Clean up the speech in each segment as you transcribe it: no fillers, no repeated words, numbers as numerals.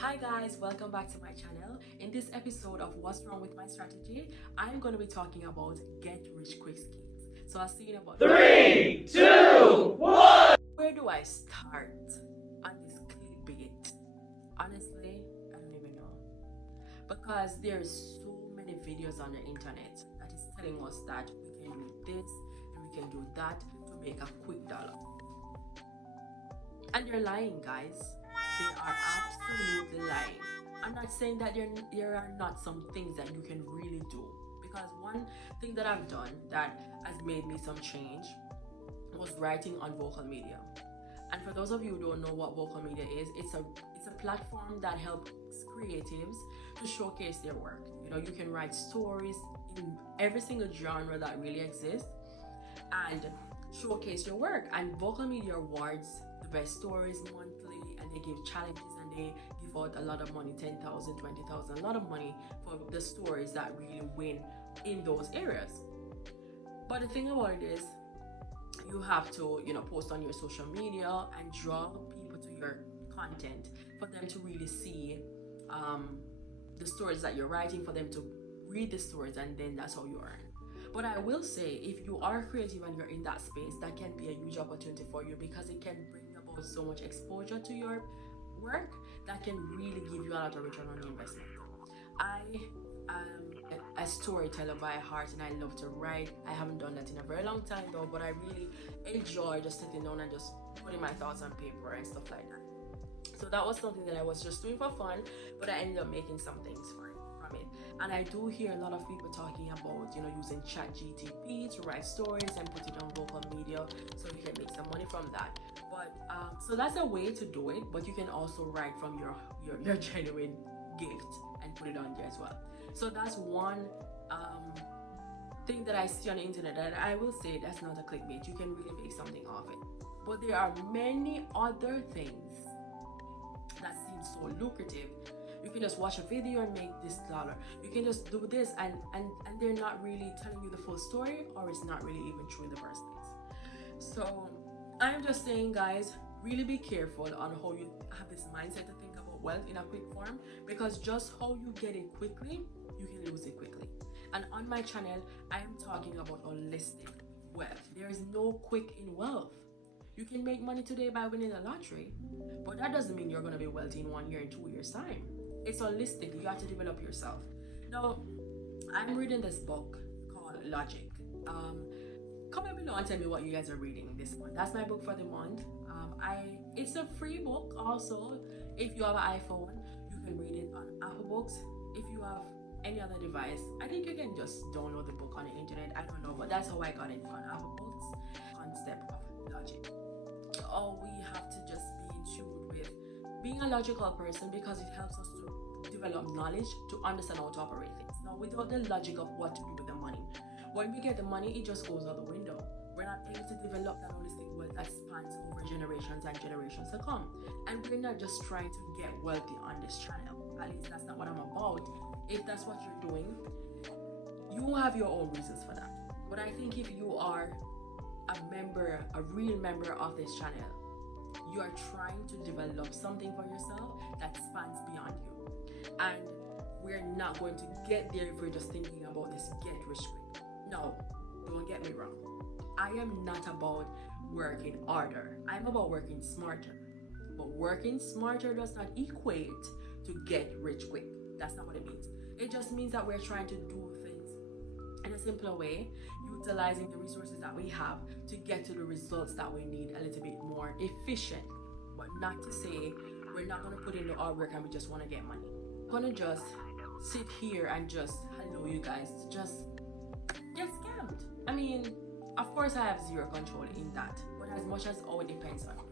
Hi guys, welcome back to my channel. In this episode of What's Wrong With My Strategy, I'm going to be talking about get rich quick schemes. So I'll see you in about 3, 2, 1. Where do I start on this clickbait? Honestly, I don't even know. Because there's so many videos on the internet that is telling us that we can do this and we can do that to make a quick dollar. And they're lying, guys. They are absolutely lying. I'm not saying that there are not some things that you can really do, because one thing that I've done that has made me some change was writing on Vocal Media. And for those of you who don't know what Vocal Media is, it's a platform that helps creatives to showcase their work. You know, you can write stories in every single genre that really exists and showcase your work. And Vocal Media awards the best stories monthly, and they give challenges and they give out a lot of money, 10,000, 20,000, a lot of money for the stories that really win in those areas. But the thing about it is, you have to, post on your social media and draw people to your content for them to really see the stories that you're writing, for them to read the stories, and then that's how you earn. But I will say, if you are creative and you're in that space, that can be a huge opportunity for you, because it can bring about so much exposure to your work that can really give you a lot of return on investment. I am a storyteller by heart and I love to write. I haven't done that in a very long time though, but I really enjoy just sitting down and just putting my thoughts on paper and stuff like that. So that was something that I was just doing for fun, but I ended up making some things from it. And I do hear a lot of people talking about, using ChatGPT to write stories and put it on Vocal Media so you can make some money from that. But so that's a way to do it, but you can also write from your genuine gift and put it on there as well. So that's one thing that I see on the internet that I will say that's not a clickbait. You can really make something of it. But there are many other things that seem so lucrative. You can just watch a video and make this dollar. You can just do this and they're not really telling you the full story, or it's not really even true in the first place. So I'm just saying, guys, really be careful on how you have this mindset to think about wealth in a quick form, because just how you get it quickly, you can lose it quickly. And on my channel, I am talking about holistic wealth. There is no quick in wealth. You can make money today by winning the lottery, but that doesn't mean you're going to be wealthy in 1 year and 2 years time. It's holistic. You have to develop yourself. Now, I'm reading this book called Logic. Comment below and tell me what you guys are reading this month. That's my book for the month. It's a free book also. If you have an iPhone, you can read it on Apple Books. If you have any other device, I think you can just download the book on the internet. I don't know, but that's how I got it on Apple Books. Concept of logic. Oh, we have to just be in tune with being a logical person, because it helps us to develop knowledge to understand how to operate things. Now, without the logic of what to do with the money, when we get the money, it just goes out the window. We're not able to develop that holistic wealth that spans over generations and generations to come. And we're not just trying to get wealthy on this channel. At least that's not what I'm about. If that's what you're doing, you have your own reasons for that. But I think if you are a real member of this channel, you are trying to develop something for yourself that spans beyond you. And we're not going to get there if we're just thinking about this get rich quick. No, don't get me wrong. I am not about working harder. I'm about working smarter. But working smarter does not equate to get rich quick. That's not what it means. It just means that we're trying to do things in a simpler way, utilizing the resources that we have to get to the results that we need a little bit more efficient. But not to say we're not going to put in the hard work and we just want to get money. We're going to just sit here and just, hello you guys, just get scammed. I mean, of course I have zero control in that, but as much as all it depends on me.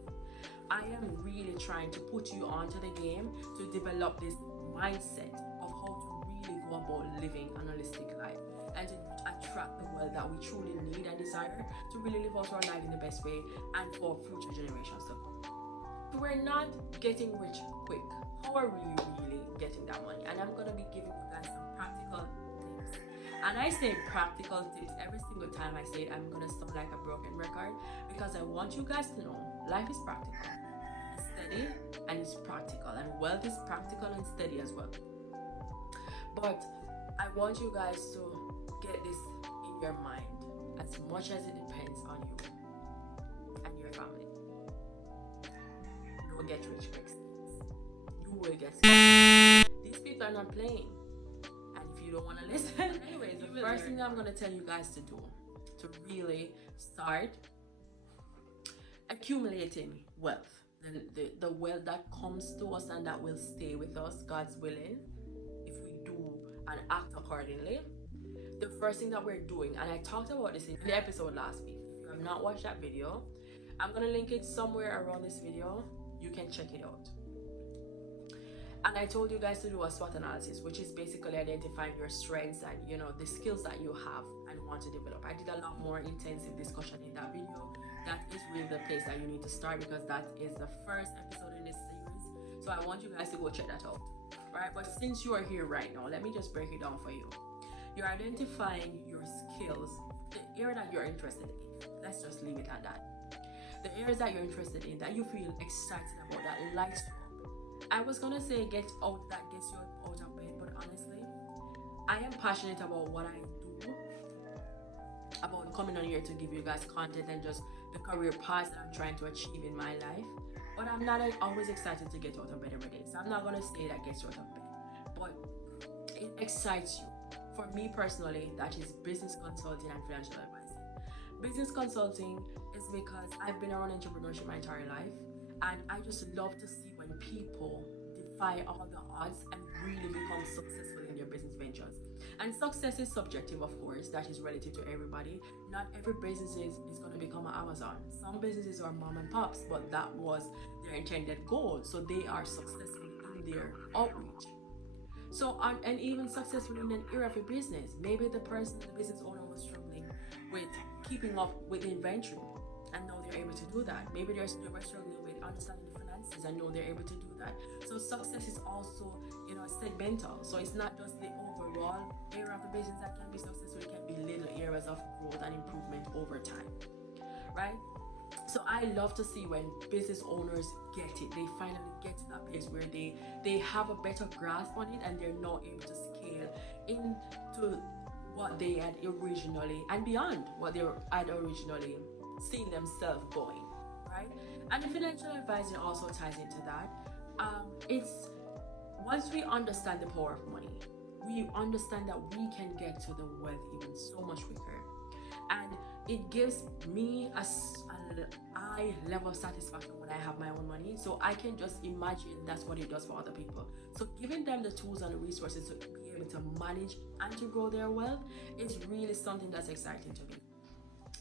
I am really trying to put you onto the game to develop this mindset of how to really go about living an holistic life and to attract the wealth that we truly need and desire to really live out our life in the best way and for future generations to come. If we're not getting rich quick, how are we really getting that money? And I'm going to be giving you guys some practical tips. And I say practical tips every single time I say it. I'm going to sound like a broken record, because I want you guys to know life is practical. Instead steady and it's practical, and wealth is practical and steady as well. But I want you guys to get this in your mind, as much as it depends on you and your family. Don't get rich quick schemes. You will get scammed. These people are not playing. And if you don't want to listen, anyways, the first thing that I'm going to tell you guys to do to really start accumulating wealth, the wealth that comes to us and that will stay with us, God's willing, if we do and act accordingly. The first thing that we're doing, and I talked about this in the episode last week. If you have not watched that video, I'm going to link it somewhere around this video. You can check it out. And I told you guys to do a SWOT analysis, which is basically identifying your strengths and, you know, the skills that you have and want to develop. I did a lot more intensive discussion in that video. That is really the place that you need to start, because that is the first episode in this series. So I want you guys to go check that out, right? But since you are here right now, let me just break it down for you. You're identifying your skills, the area that you're interested in. Let's just leave it at that. The areas that you're interested in, that you feel excited about, that lights you up. I was gonna say get out, that gets you out of bed, but honestly, I am passionate about what I do, about coming on here to give you guys content and just the career path that I'm trying to achieve in my life. But I'm not always excited to get out of bed every day, so I'm not gonna say that gets you out of bed, but it excites you. For me personally, that is business consulting and financial advising. Business consulting is because I've been around entrepreneurship my entire life, and I just love to see when people defy all the odds and really become successful in their business ventures. And success is subjective, of course. That is relative to everybody. Not every business is going to become an Amazon. Some businesses are mom and pops, but that was their intended goal, so they are successful in their outreach. So, and even successful in an area of a business. Maybe the business owner was struggling with keeping up with the inventory, and now they're able to do that. Maybe they were struggling with understanding the finances, and now they're able to do that. So success is also, you know, segmental. So it's not just the overall area of the business that can be successful. It can be little areas of growth and improvement over time, right? So I love to see when business owners get it. They finally get to that place where they have a better grasp on it, and they're now able to scale into what they had originally and beyond what they had originally seen themselves going, right? And the financial advising also ties into that. It's once we understand the power of money, we understand that we can get to the wealth even so much quicker, and it gives me a high level of satisfaction when I have my own money. So I can just imagine that's what it does for other people. So giving them the tools and the resources to be able to manage and to grow their wealth is really something that's exciting to me.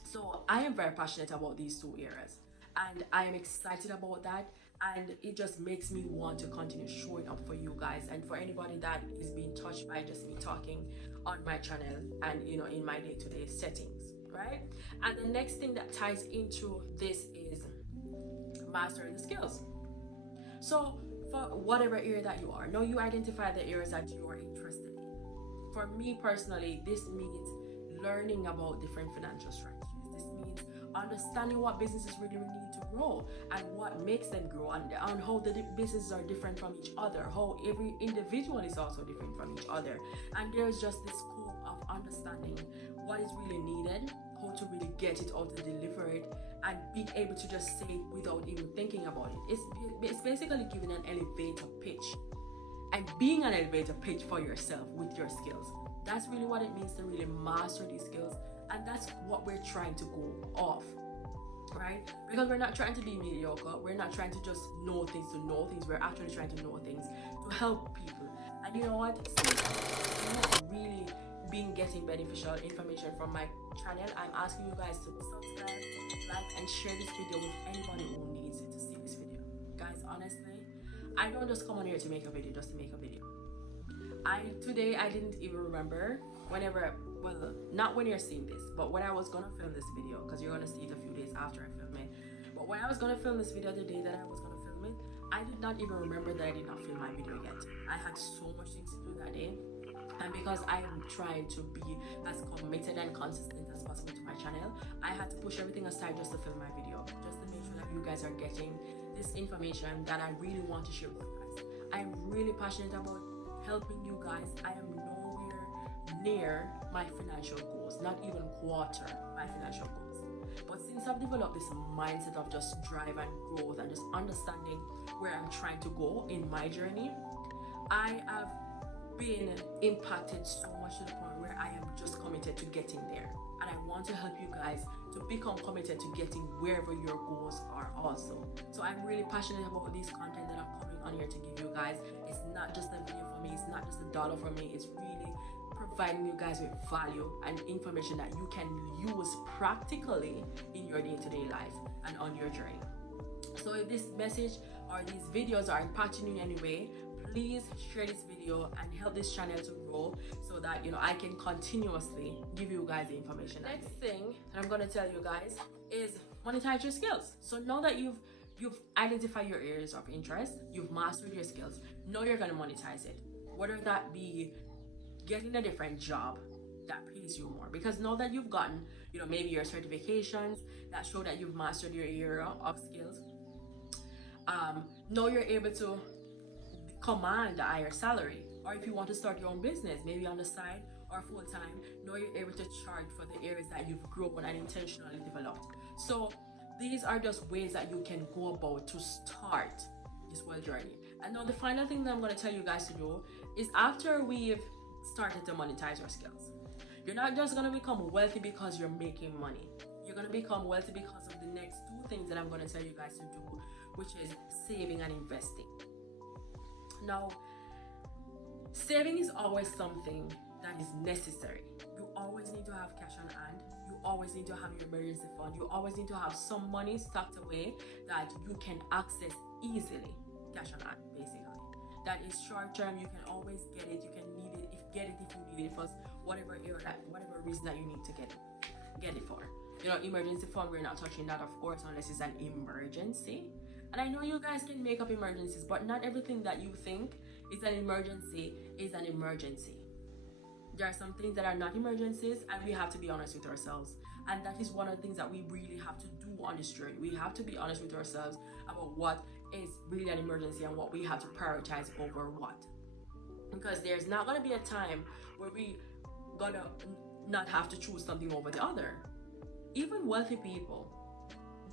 So I am very passionate about these two areas, and I am excited about that, and it just makes me want to continue showing up for you guys and for anybody that is being touched by just me talking on my channel and, you know, in my day-to-day settings, right? And the next thing that ties into this is mastering the skills. So for whatever area that you are, now you identify the areas that you are interested in. For me personally, this means learning about different financial strategies. This means understanding what businesses really need to grow and what makes them grow, and how the businesses are different from each other, how every individual is also different from each other. And there's just this scope of understanding what is really needed, how to really get it out and deliver it, and being able to just say it without even thinking about it. It's basically giving an elevator pitch and being an elevator pitch for yourself with your skills. That's really what it means to really master these skills, and that's what we're trying to go off, right? Because we're not trying to be mediocre. We're not trying to just know things to know things. We're actually trying to know things to help people. And you know what? Since I'm not really getting beneficial information from my channel, I'm asking you guys to subscribe, like, and share this video with anybody who needs it to see this video. Guys, honestly, I don't just come on here to make a video just to make a video. Today I didn't even remember not when you're seeing this, but when I was gonna film this video, because you're gonna see it a few days after I film it. But when I was gonna film this video, the day that I was gonna film it, I did not even remember that I did not film my video yet. I had so much things to do that day, and because I am trying to be as committed and consistent as possible to my channel, I had to push everything aside just to film my video, just to make sure that you guys are getting this information that I really want to share with you guys. I am really passionate about helping you guys. I am nowhere near my financial goals, not even quarter my financial goals. But since I've developed this mindset of just drive and growth and just understanding where I'm trying to go in my journey, I have been impacted so much to the point where I am just committed to getting there. And I want to help you guys to become committed to getting wherever your goals are also. So I'm really passionate about this content that I'm coming on here to give you guys. It's not just a video for me, it's not just $1 for me, it's really providing you guys with value and information that you can use practically in your day-to-day life and on your journey. So if this message or these videos are impacting you in any way, please share this video and help this channel to grow so that I can continuously give you guys the information. Next thing that I'm going to tell you guys is monetize your skills. So now that you've identified your areas of interest, you've mastered your skills, now you're going to monetize it. Whether that be getting a different job that pays you more, because now that you've gotten maybe your certifications that show that you've mastered your area of skills, now you're able to command a higher salary. Or if you want to start your own business, maybe on the side or full-time, now you're able to charge for the areas that you've grown and intentionally developed. So these are just ways that you can go about to start this whole journey. And now the final thing that I'm going to tell you guys to do is, after we've started to monetize your skills, you're not just going to become wealthy because you're making money. You're going to become wealthy because of the next two things that I'm going to tell you guys to do, which is saving and investing. Now, saving is always something that is necessary. You always need to have cash on hand. You always need to have your emergency fund. You always need to have some money stocked away that you can access easily. Cash on hand, basically. That is short term. You can always get it. You can need it if you need it for whatever reason that you need to get it for. Emergency fund, we're not touching that, of course, unless it's an emergency. And I know you guys can make up emergencies, but not everything that you think is an emergency is an emergency. There are some things that are not emergencies, and we have to be honest with ourselves. And that is one of the things that we really have to do on this journey. We have to be honest with ourselves about what is really an emergency and what we have to prioritize over what. Because there's not going to be a time where we gonna not have to choose something over the other. Even wealthy people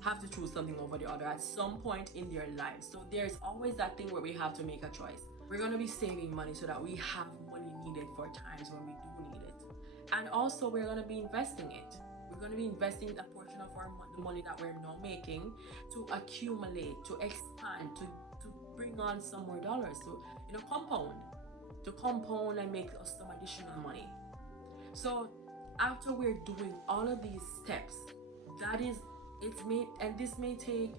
have to choose something over the other at some point in their lives. So there's always that thing where we have to make a choice. We're going to be saving money so that we have money needed for times when we do need it. And also we're going to be investing it. We're going to be investing a portion of the money that we're now making to accumulate, to expand, to bring on some more dollars, to compound and make us some additional money. So after we're doing all of these steps, this may take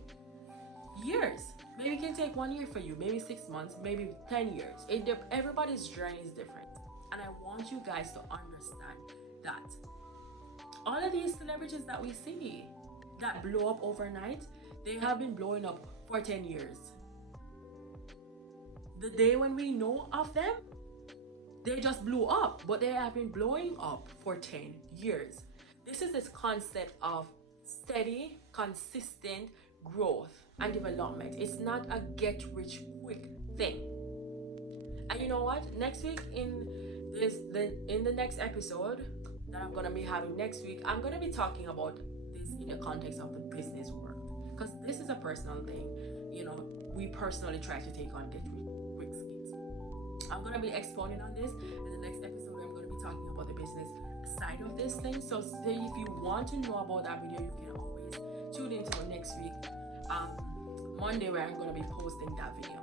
years. Maybe it can take 1 year for you, maybe 6 months, maybe 10 years. Everybody's journey is different. And I want you guys to understand that all of these celebrities that we see that blow up overnight, they have been blowing up for 10 years. The day when we know of them, they just blew up, but they have been blowing up for 10 years. This is this concept of steady, consistent growth and development. It's not a get-rich-quick thing. And you know what? Next week in the next episode that I'm gonna be having next week, I'm gonna be talking about this in the context of the business world, because this is a personal thing. We personally try to take on get-rich-quick schemes. I'm gonna be expounding on this in the next episode. I'm gonna be talking about the business side of this thing. So if you want to know about that video, you can always tune into the next week, Monday, where I'm going to be posting that video.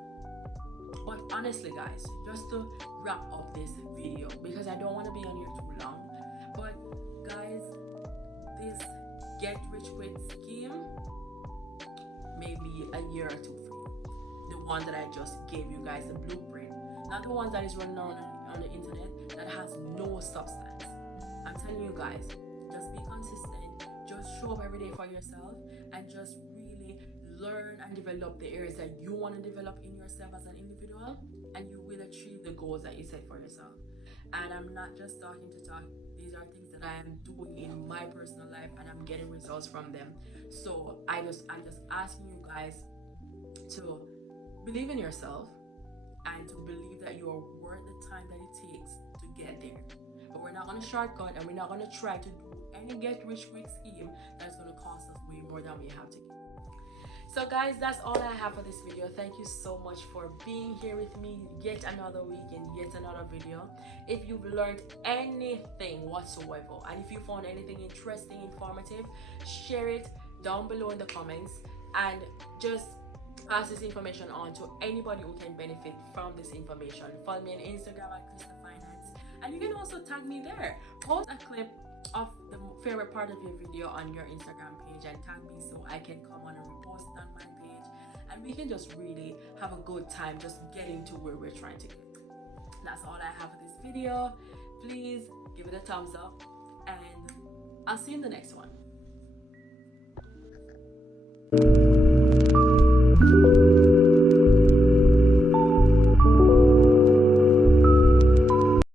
But honestly guys, just to wrap up this video, because I don't want to be on here too long, but guys, this get rich quick scheme may be a year or two for you. The one that I just gave you guys, the blueprint, not the one that is running on the internet that has no substance. I'm telling you guys, just be consistent, just show up every day for yourself, and just really learn and develop the areas that you want to develop in yourself as an individual, and you will achieve the goals that you set for yourself. And I'm not just talking to talk. These are things that I am doing in my personal life, and I'm getting results from them. So I'm just asking you guys to believe in yourself and to believe that you are worth the time that it takes to get there. But we're not going to shortcut, and we're not going to try to do any get rich quick scheme that's going to cost us way more than we have to give. So guys, that's all I have for this video. Thank you so much for being here with me yet another week and yet another video. If you've learned anything whatsoever, and if you found anything interesting, informative, share it down below in the comments, and just pass this information on to anybody who can benefit from this information. Follow me on Instagram at Khrista-Finance, and you can also tag me there. Post a clip of the favorite part of your video on your Instagram page and tag me so I can come on and repost it on my page, and we can just really have a good time just getting to where we're trying to get. That's all I have for this video. Please give it a thumbs up, and I'll see you in the next one.